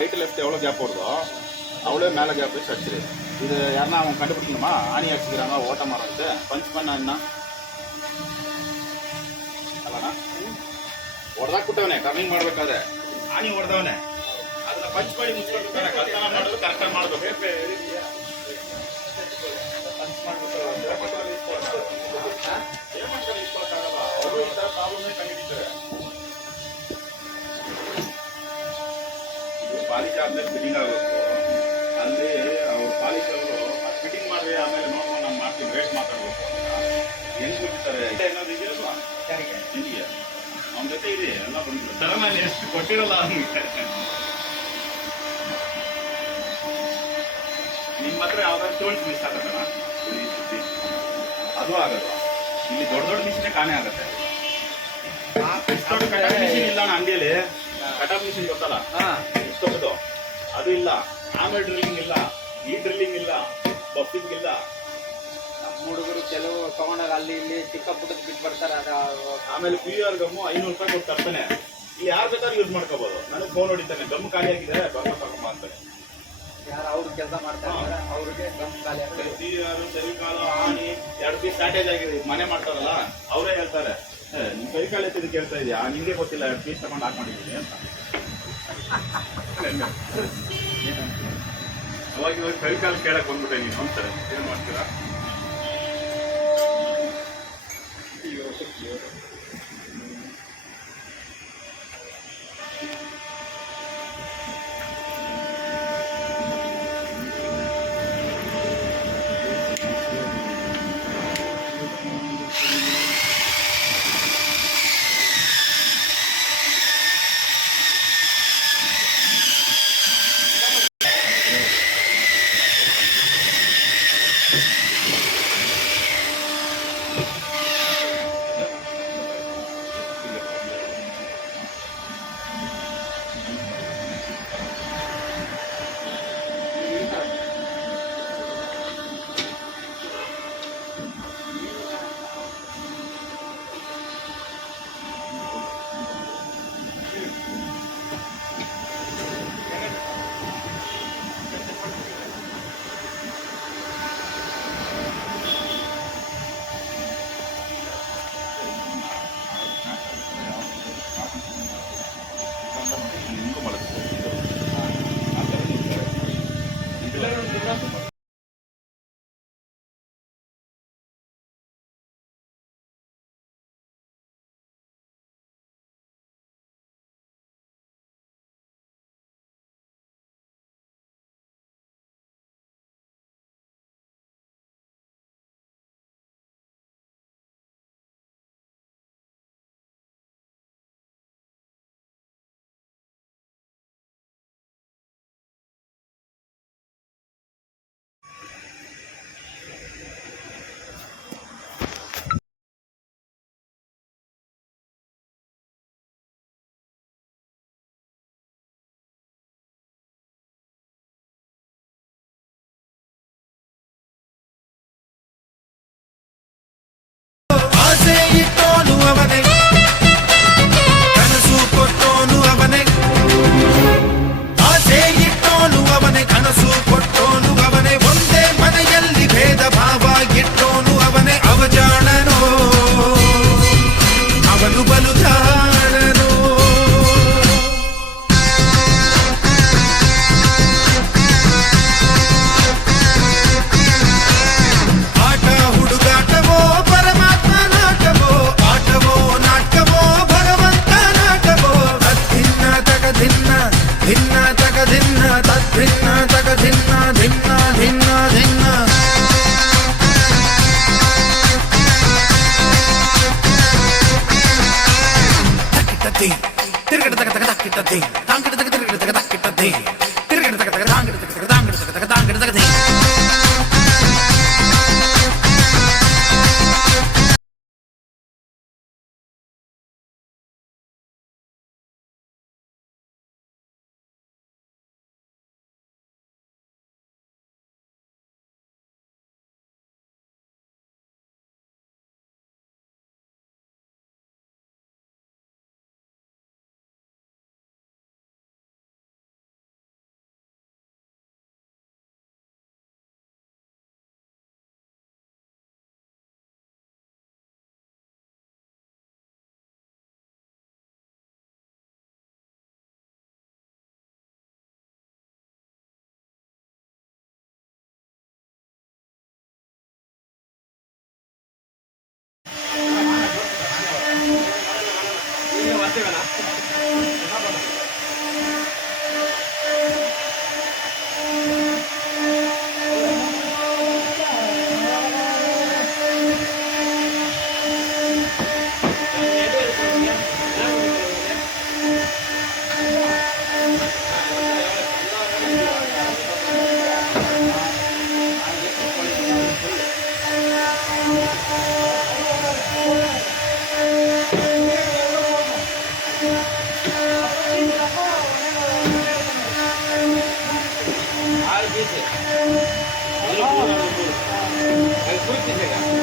Right left எவ்வளோ gap போடுதோ அவ்வளோ மேலே கேப் வச்சு அடிச்சிரு. இது யாருன்னா அவங்க கண்டுபிடிக்கணுமா? ஆணி அடிச்சுக்கிறாங்க ஓட்ட மரம்ட்டு பஞ்ச் பண்ணா என்ன ಅಲ್ಲಣ್ಣ ಹೊಡೆದಾಗ ಕೊಟ್ಟವನೆ ಟರ್ನಿಂಗ್ ಮಾಡ್ಬೇಕಾದ್ರೆ ಆನಿ ಹೊಡೆದವನೆ ಅದನ್ನ ಪಂಚ್ ಮಾಡಿ ಮುಚ್ಚಿಕೊಳ್ಬೇಕಾರೆ ಕಲ್ತನ ಮಾಡೋದು ಕರೆಕ್ಟಾಗಿ ಮಾಡಬೇಕು. ಅವರು ಈ ಥರ ಪ್ರಾಬ್ಲಮ್ನೇ ಕಂಡುಹಿಡಿತಾರೆ. ಇದು ಪಾಲಿಶ್ ಆದ್ಮೇಲೆ ಫಿಟ್ಟಿಂಗ್ ಆಗಬೇಕು. ಅಲ್ಲಿ ಅವ್ರು ಪಾಲಿಶ್ ಅವರು ಫಿಟ್ಟಿಂಗ್ ಮಾಡಿ ಆಮೇಲೆ ನೋಡ್ಕೊಂಡು ನಾನು ಮಾಡ್ತೀನಿ ರೇಟ್ ಮಾತಾಡ್ಬೇಕು ಅಂತ ಹೆಂಗ್ ಕೊಟ್ಟಿರ್ತಾರೆ. ಏನಾದ್ರು ಇದೆಯಲ್ವಾ ಇದೆಯಾ ಅವನ ಜೊತೆ ಇದೆ ಎಲ್ಲ ಬಂದಿರ್ತಾರೆ. ನಾನು ಎಷ್ಟು ಕೊಟ್ಟಿರಲ್ಲ ಅವನಿಗೆ. ನಿಮ್ಮ ಹತ್ರ ಯಾವ್ದಾದ್ರು ಟೂಲ್ಸ್ ಮಿಸ್ ಆಗತ್ತಲ್ಲ ಅದು ಆಗಲ್ಲ. ಇಲ್ಲಿ ದೊಡ್ಡ ದೊಡ್ಡ ಮಿಷಿನೇ ಕಾಣೆ ಆಗತ್ತೆ. ದೊಡ್ಡ ಕಟಾಫ್ ಮಿಷಿನ್ ಇಲ್ಲ ಅಂಗಡಿಯಲ್ಲಿ. ಕಟಾಫ್ ಮಿಷಿನ್ ಗೊತ್ತಲ್ಲ ಎಷ್ಟು ದೊಡ್ಡದು ಅದು ಇಲ್ಲ. ಆಮೇಲೆ ಡ್ರಿಲ್ಲಿಂಗ್ ಇಲ್ಲ, ಈ ಡ್ರಿಲ್ಲಿಂಗ್ ಇಲ್ಲ, ಬಫಿಂಗ್ ಇಲ್ಲ. ಹುಡುಗರು ಕೆಲವು ತಗೊಂಡಾಗ ಅಲ್ಲಿ ಇಲ್ಲಿ ಚಿಕ್ಕ ಪುಟ್ಟದ ಬಿಟ್ಟು ಬರ್ತಾರೆ. ಆಮೇಲೆ PR ಗಮ್ಮು 500 ರೂಪಾಯಿ ಕೊಟ್ಟು ತರ್ತಾನೆ. ಇಲ್ಲಿ ಯಾರು ಬೇಕಾದ್ರೂ ಯೂಸ್ ಮಾಡ್ಕೋಬಹುದು. ನನಗೆ ಫೋನ್ ಹೊಡಿತಾನೆ ಗಮ್ ಖಾಲಿ ಆಗಿದೆ ಬರ್ಮ ತಗೊಂಬ ಅಂತಾನೆ. ಯಾರು ಅವ್ರು ಕೆಲಸ ಮಾಡ್ತಾರೆ ಅವ್ರಿಗೆ ಗಮ್ ಖಾಲಿ ಆಗಿದೆ. PR ಸರಿಕಾಲು ಆಣಿ 2 ಪೀಸ್ ಸ್ಯಾಟೇಜ್ ಆಗಿದೆ ಮನೆ ಮಾಡ್ತಾರಲ್ಲ ಅವರೇ ಹೇಳ್ತಾರೆ ನಿಮ್ ಕೈ ಕಾಲು ಎತ್ತಿದ್ ಕೇಳ್ತಾ ಇದೆಯಾ ನಿಂಗೆ ಗೊತ್ತಿಲ್ಲ 2 ಪೀಸ್ ತಗೊಂಡು ಹಾಕೊಂಡಿದ್ದೀನಿ ಅಂತ. ಅವಾಗ ಇವಾಗ ಕೈ ಕಾಲು ಕೇಳಕ್ ಬಂದ್ಬಿಟ್ಟೆ ನೀನು ಅಂತಾರೆ. ಏನ್ ಮಾಡ್ತೀರಾ? ಬರ್ತೀನಿ ಈಗ